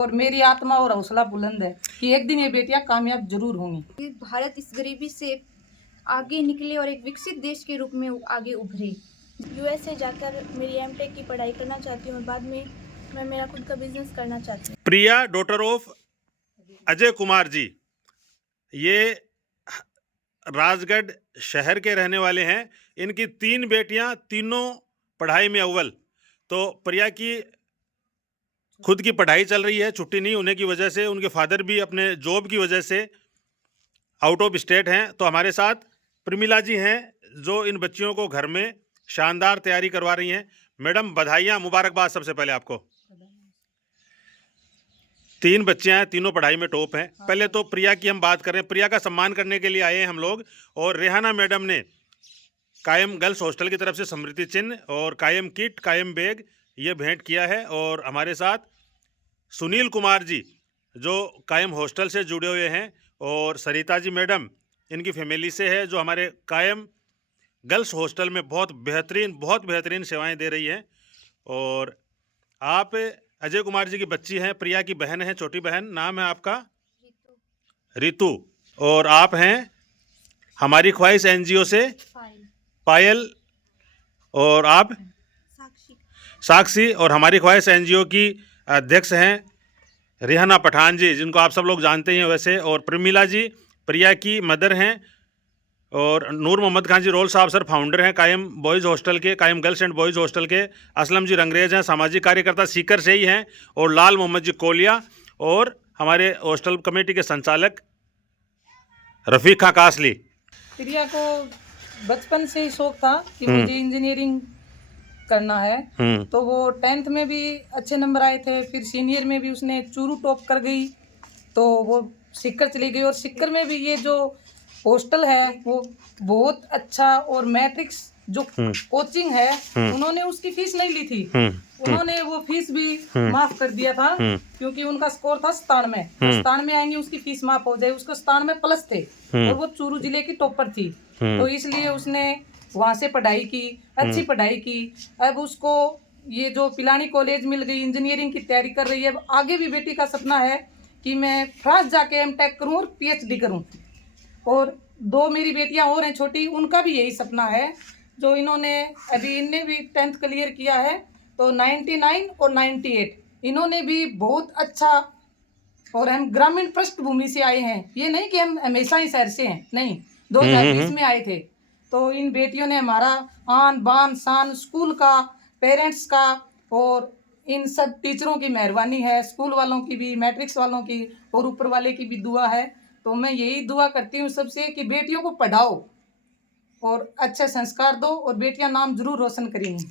और मेरी आत्मा और हौसला बुलंद है कि एक दिन ये बेटियां कामयाब जरूर होंगी। भारत इस गरीबी से आगे निकले और एक विकसित देश के रूप में आगे उभरे। यूएसए जाकर मेरी एमटेक की पढ़ाई करना चाहती हूँ और बाद में मैं मेरा खुद का बिजनेस करना चाहती हूँ। प्रिया डॉटर ऑफ अजय कुमार जी, ये राजगढ़ शहर के रहने वाले हैं। इनकी 3 बेटियां, तीनों पढ़ाई में अव्वल। तो प्रिया की खुद की पढ़ाई चल रही है, छुट्टी नहीं होने की वजह से। उनके फादर भी अपने जॉब की वजह से आउट ऑफ स्टेट हैं। तो हमारे साथ प्रमिला जी हैं, जो इन बच्चियों को घर में शानदार तैयारी करवा रही हैं। मैडम, बधाइयाँ, मुबारकबाद सबसे पहले आपको। 3 बच्चियां हैं, तीनों पढ़ाई में टॉप हैं। पहले तो प्रिया की हम बात करें, प्रिया का सम्मान करने के लिए आए हैं हम लोग। और रेहाना मैडम ने कायम गर्ल्स हॉस्टल की तरफ से स्मृति चिन्ह और कायम किट, कायम बैग ये भेंट किया है। और हमारे साथ सुनील कुमार जी, जो कायम हॉस्टल से जुड़े हुए हैं, और सरिता जी मैडम इनकी फैमिली से है, जो हमारे कायम गर्ल्स हॉस्टल में बहुत बेहतरीन सेवाएं दे रही हैं। और आप अजय कुमार जी की बच्ची हैं, प्रिया की बहन है, छोटी बहन। नाम है आपका? रितु। और आप हैं हमारी ख्वाहिश एनजीओ से पायल। और आप? साक्षी। और हमारी ख्वाहिश एनजीओ की अध्यक्ष हैं रेहाना पठान जी, जिनको आप सब लोग जानते हैं वैसे। और प्रमिला जी प्रिया की मदर हैं। और नूर मोहम्मद खान जी रोल साहब सर फाउंडर हैं कायम बॉयज़ हॉस्टल के, कायम गर्ल्स एंड बॉयज़ हॉस्टल के। असलम जी रंगरेज हैं, सामाजिक कार्यकर्ता सीकर से ही हैं। और लाल मोहम्मद जी कोलिया, और हमारे हॉस्टल कमेटी के संचालक रफ़ीक खां कासली। प्रिया को बचपन से ही शौक था कि मुझे इंजीनियरिंग करना है। तो वो 10th में भी अच्छे नंबर आए थे, फिर सीनियर में भी उसने चूरू टॉप कर गई, तो वो सीकर चली गई। और सीकर में भी ये जो हॉस्टल है वो बहुत अच्छा, और मैट्रिक्स जो कोचिंग है उन्होंने उसकी फीस नहीं ली थी, उन्होंने वो फीस भी माफ कर दिया था, क्योंकि उनका स्कोर था 97। 97 आएंगे उसकी फीस माफ हो जाए। उसको 97 प्लस थे और वो चूरू जिले की टॉपर थी, तो इसलिए उसने वहाँ से पढ़ाई की, अच्छी पढ़ाई की। अब उसको ये जो पिलानी कॉलेज मिल गई, इंजीनियरिंग की तैयारी कर रही है। अब आगे भी बेटी का सपना है कि मैं फ्रांस जाके एमटेक करूँ और पीएचडी करूँ। और 2 मेरी बेटियां और हैं छोटी, उनका भी यही सपना है। जो इन्होंने अभी इनने भी 10th क्लियर किया है, तो 99 और 98 इन्होंने भी बहुत अच्छा। और हम ग्रामीण पृष्ठभूमि से आए हैं, ये नहीं कि हम हमेशा ही शहर से हैं, नहीं, 2020 में आए थे। तो इन बेटियों ने हमारा आन बान शान, स्कूल का, पेरेंट्स का, और इन सब टीचरों की मेहरबानी है, स्कूल वालों की भी, मैट्रिक्स वालों की, और ऊपर वाले की भी दुआ है। तो मैं यही दुआ करती हूँ सबसे कि बेटियों को पढ़ाओ और अच्छे संस्कार दो, और बेटियां नाम जरूर रोशन करेंगी।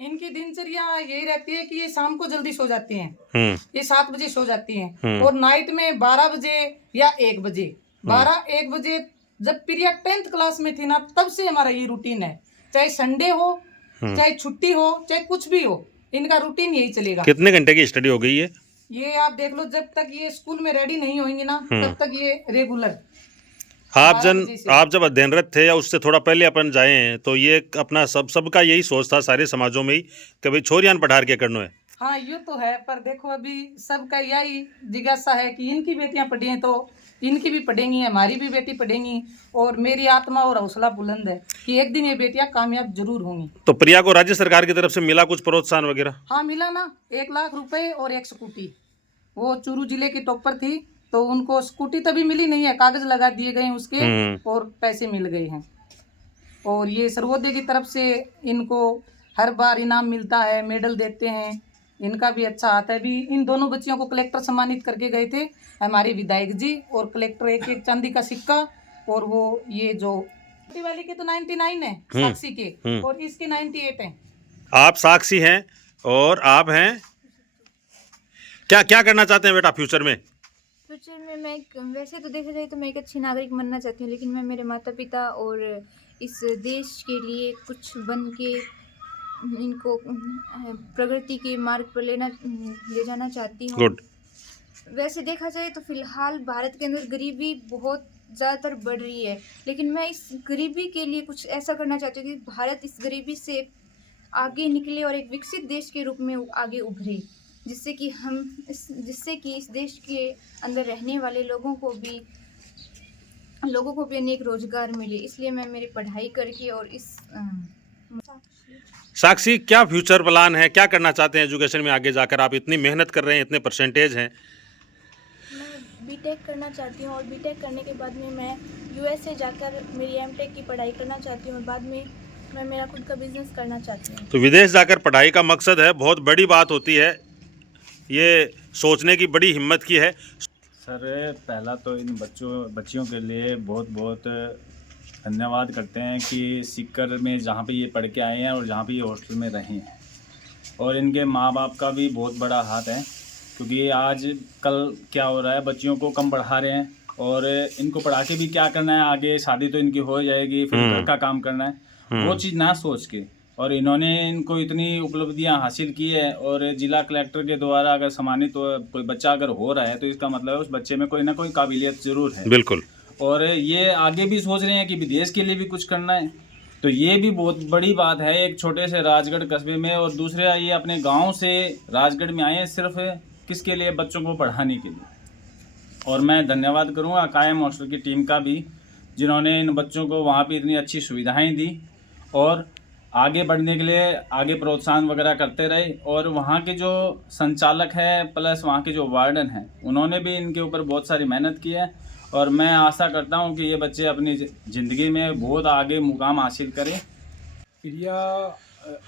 इनकी दिनचर्या यही रहती है कि ये शाम को जल्दी सो जाती हैं, ये 7 बजे सो जाती हैं, और नाइट में 12 बजे या 1 बजे, 12-1 बजे। जब प्रिया 10th क्लास में थी ना, तब से हमारा ये रूटीन है, चाहे संडे हो, चाहे छुट्टी हो, चाहे कुछ भी हो, इनका रूटीन यही चलेगा। कितने घंटे की स्टडी हो गई है? ये आप देख लो, जब तक ये स्कूल में रेडी नहीं होंगी ना, तब तक ये रेगुलर। आप जब अध्ययनरत थे या उससे थोड़ा पहले अपन जाए, तो ये अपना सबका यही सोच था सारे समाजों में ही कि भाई छोरियान पढ़ार के करना है। हाँ, ये तो है, पर देखो अभी सबका यही जिज्ञासा है कि इनकी बेटियां पढ़ी हैं तो इनकी भी पढ़ेंगी, हमारी भी बेटी पढ़ेंगी। और मेरी आत्मा और हौसला बुलंद है कि एक दिन ये बेटियां कामयाब जरूर होंगी। तो प्रिया को राज्य सरकार की तरफ से मिला कुछ प्रोत्साहन वगैरह? हाँ, मिला ना, 1 लाख रुपए और 1 स्कूटी। वो चूरू जिले की टॉपर थी, तो उनको स्कूटी तभी मिली नहीं है, कागज लगा दिए गए उसके और पैसे मिल गए हैं। और ये सर्वोदय की तरफ से इनको हर बार इनाम मिलता है, मेडल देते हैं, इनका भी अच्छा आता है। भी इन दोनों बच्चियों को कलेक्टर सम्मानित करके गए थे हमारे विधायक जी, और कलेक्टर एक चांदी का सिक्का। और वो ये जो छोटी वाली के तो 99 है, साक्षी के, और इसके 98 है। आप साक्षी हैं और आप हैं, क्या क्या करना चाहते हैं बेटा फ्यूचर में? फ्यूचर में मैं वैसे तो देखा जाए तो मैं एक अच्छी नागरिक बनना चाहती हूँ, लेकिन मैं मेरे माता पिता और इस देश के लिए कुछ बन के इनको प्रगति के मार्ग पर ले जाना चाहती हूँ। गुड। वैसे देखा जाए तो फिलहाल भारत के अंदर गरीबी बहुत ज़्यादातर बढ़ रही है, लेकिन मैं इस गरीबी के लिए कुछ ऐसा करना चाहती हूँ कि भारत इस गरीबी से आगे निकले और एक विकसित देश के रूप में आगे उभरे। जिससे कि इस देश के अंदर रहने वाले लोगों को भी अनेक रोजगार मिले। इसलिए मैं मेरी पढ़ाई करके और साक्षी, क्या फ्यूचर प्लान है, क्या करना चाहते हैं एजुकेशन में आगे जाकर? आप इतनी मेहनत कर रहे हैं, इतने परसेंटेज हैं। मैं बीटेक करना चाहती हूँ और बीटेक करने के बाद में मैं यूएसए जाकर मेरी एमटेक की पढ़ाई करना चाहती हूँ और बाद में मैं मेरा खुद का बिजनेस करना चाहती हूँ। तो विदेश जाकर पढ़ाई का मकसद है, बहुत बड़ी बात होती है, ये सोचने की बड़ी हिम्मत की है। सर, पहला तो इन बच्चियों के लिए बहुत बहुत धन्यवाद करते हैं कि सीकर में जहाँ पे ये पढ़ के आए हैं और जहाँ पे ये हॉस्टल में रहे हैं, और इनके माँ बाप का भी बहुत बड़ा हाथ है, क्योंकि आज कल क्या हो रहा है, बच्चियों को कम पढ़ा रहे हैं और इनको पढ़ा के भी क्या करना है, आगे शादी तो इनकी हो जाएगी, फिर घर का काम करना है, वो चीज़ ना सोच के, और इन्होंने इनको इतनी उपलब्धियां हासिल की है। और जिला कलेक्टर के द्वारा अगर सम्मानित कोई बच्चा अगर हो रहा है तो इसका मतलब है उस बच्चे में कोई ना कोई काबिलियत ज़रूर है। बिल्कुल। और ये आगे भी सोच रहे हैं कि विदेश के लिए भी कुछ करना है, तो ये भी बहुत बड़ी बात है एक छोटे से राजगढ़ कस्बे में। और दूसरा, ये अपने गांव से राजगढ़ में आए हैं सिर्फ किसके लिए, बच्चों को पढ़ाने के लिए। और मैं धन्यवाद करूँगा कायम हॉस्टल की टीम का भी, जिन्होंने इन बच्चों को वहाँ पे इतनी अच्छी सुविधाएं दी और आगे बढ़ने के लिए आगे प्रोत्साहन वगैरह करते रहे। और वहाँ के जो संचालक हैं प्लस वहाँ के जो वार्डन हैं, उन्होंने भी इनके ऊपर बहुत सारी मेहनत की है। और मैं आशा करता हूँ कि ये बच्चे अपनी ज़िंदगी में बहुत आगे मुकाम हासिल करें। प्रिया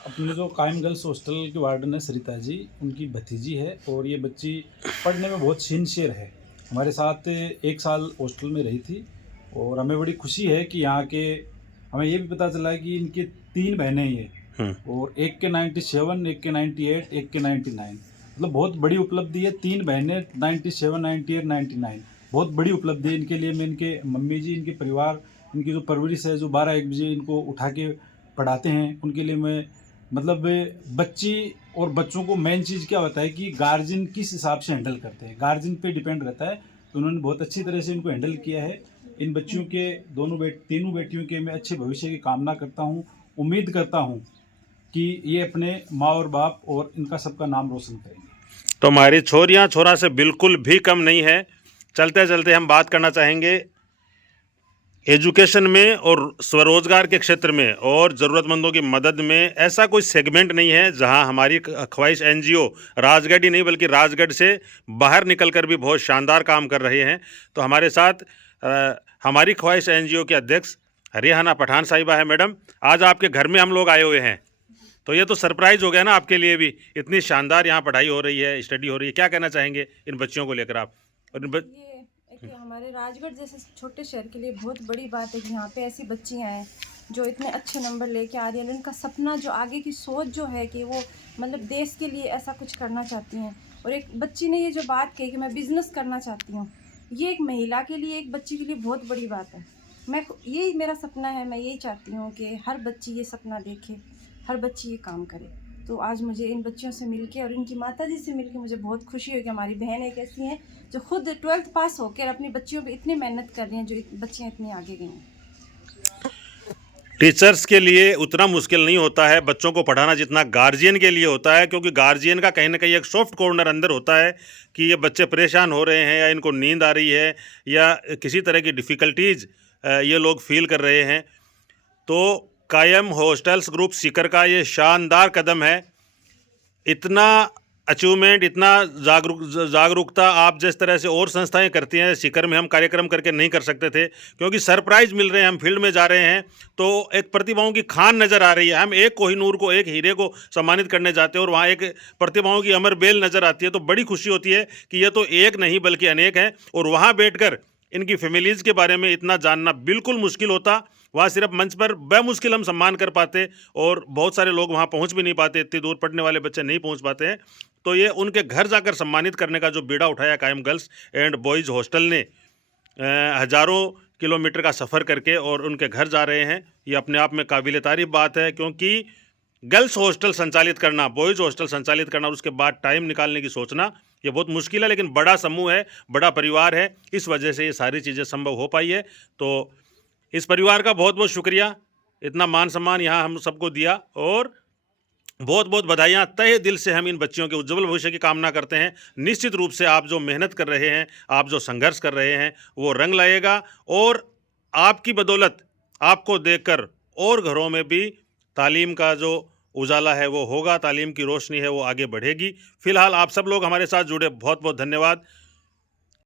अपने जो कायम गर्ल्स हॉस्टल के वार्डन है सरिता जी, उनकी भतीजी है और ये बच्ची पढ़ने में बहुत सिंसियर है। हमारे साथ 1 साल हॉस्टल में रही थी और हमें बड़ी खुशी है कि यहाँ के, हमें ये भी पता चला है कि इनके 3 बहनें ये, और एक के 97, एक के 98, एक के 99, मतलब बहुत बड़ी उपलब्धि है। 3 बहनें 97, 98, 99, बहुत बड़ी उपलब्धि है इनके लिए। मैं इनके मम्मी जी, इनके परिवार, इनकी जो परवरिश है, जो 12-1 बजे इनको उठा के पढ़ाते हैं, उनके लिए मैं मतलब बच्ची और बच्चों को मेन चीज़ क्या होता है कि गार्जियन किस हिसाब से हैंडल करते हैं, गार्जियन पे डिपेंड रहता है। तो उन्होंने बहुत अच्छी तरह से इनको हैंडल किया है। इन बच्चियों के तीनों बेटियों के मैं अच्छे भविष्य की कामना करता हूँ। उम्मीद करता हूँ कि ये अपने माँ और बाप और इनका सबका नाम रोशन करेंगे। तो हमारी छोरियाँ छोरा से बिल्कुल भी कम नहीं है। चलते चलते हम बात करना चाहेंगे एजुकेशन में और स्वरोजगार के क्षेत्र में और ज़रूरतमंदों की मदद में। ऐसा कोई सेगमेंट नहीं है जहां हमारी ख्वाहिश एनजीओ राजगढ़ ही नहीं बल्कि राजगढ़ से बाहर निकलकर भी बहुत शानदार काम कर रहे हैं। तो हमारे साथ हमारी ख्वाहिश एनजीओ के अध्यक्ष रेहाना पठान साहिबा है। मैडम, आज आपके घर में हम लोग आए हुए हैं, तो ये तो सरप्राइज़ हो गया ना आपके लिए भी। इतनी शानदार यहाँ पढ़ाई हो रही है, स्टडी हो रही है, क्या कहना चाहेंगे इन बच्चियों को लेकर आप? और ये हमारे राजगढ़ जैसे छोटे शहर के लिए बहुत बड़ी बात है कि यहाँ पे ऐसी बच्चियाँ हैं जो इतने अच्छे नंबर लेके आ रही हैं। उनका सपना, जो आगे की सोच जो है कि वो मतलब देश के लिए ऐसा कुछ करना चाहती हैं। और एक बच्ची ने ये जो बात कही कि मैं बिज़नेस करना चाहती हूँ, ये एक महिला के लिए, एक बच्ची के लिए बहुत बड़ी बात है। यही मेरा सपना है, मैं यही चाहती हूँ कि हर बच्ची ये सपना देखे, हर बच्ची ये काम करे। तो आज मुझे इन बच्चियों से मिलके और इनकी माताजी से मिलके मुझे बहुत खुशी हुई कि हमारी बहन एक ऐसी हैं जो खुद 12th पास होकर अपनी बच्चियों पे इतनी मेहनत कर रही हैं, जो बच्चियाँ इतनी आगे गई हैं। टीचर्स के लिए उतना मुश्किल नहीं होता है बच्चों को पढ़ाना जितना गार्जियन के लिए होता है, क्योंकि गार्जियन का कहीं ना कहीं एक सॉफ्ट कॉर्नर अंदर होता है कि ये बच्चे परेशान हो रहे हैं या इनको नींद आ रही है या किसी तरह की डिफ़िकल्टीज़ ये लोग फील कर रहे हैं। तो कायम हॉस्टल्स ग्रुप सीकर का ये शानदार कदम है। इतना अचीवमेंट, इतना जागरूकता आप जिस तरह से और संस्थाएं करती हैं, सीकर में हम कार्यक्रम करके नहीं कर सकते थे, क्योंकि सरप्राइज़ मिल रहे हैं। हम फील्ड में जा रहे हैं तो एक प्रतिभाओं की खान नज़र आ रही है। हम एक कोहिनूर को, एक हीरे को सम्मानित करने जाते हैं और वहाँ एक प्रतिभाओं की अमर बेल नज़र आती है, तो बड़ी खुशी होती है कि ये तो एक नहीं बल्कि अनेक हैं। और वहाँ बैठकर इनकी फैमिलीज़ के बारे में इतना जानना बिल्कुल मुश्किल होता। वहाँ सिर्फ मंच पर बेमुश्किल हम सम्मान कर पाते और बहुत सारे लोग वहाँ पहुँच भी नहीं पाते, इतनी दूर पढ़ने वाले बच्चे नहीं पहुँच पाते हैं। तो ये उनके घर जाकर सम्मानित करने का जो बीड़ा उठाया कायम गर्ल्स एंड बॉयज़ हॉस्टल ने, हज़ारों किलोमीटर का सफ़र करके और उनके घर जा रहे हैं, ये अपने आप में काबिल तारीफ़ बात है। क्योंकि गर्ल्स हॉस्टल संचालित करना, बॉयज़ हॉस्टल संचालित करना और उसके बाद टाइम निकालने की सोचना, ये बहुत मुश्किल है। लेकिन बड़ा समूह है, बड़ा परिवार है, इस वजह से ये सारी चीज़ें संभव हो पाई है। तो इस परिवार का बहुत बहुत शुक्रिया, इतना मान सम्मान यहाँ हम सबको दिया। और बहुत बहुत बधाइयाँ, तहे दिल से हम इन बच्चियों के उज्जवल भविष्य की कामना करते हैं। निश्चित रूप से आप जो मेहनत कर रहे हैं, आप जो संघर्ष कर रहे हैं, वो रंग लाएगा और आपकी बदौलत आपको देखकर और घरों में भी तालीम का जो उजाला है वो होगा, तालीम की रोशनी है वो आगे बढ़ेगी। फिलहाल आप सब लोग हमारे साथ जुड़े बहुत बहुत धन्यवाद।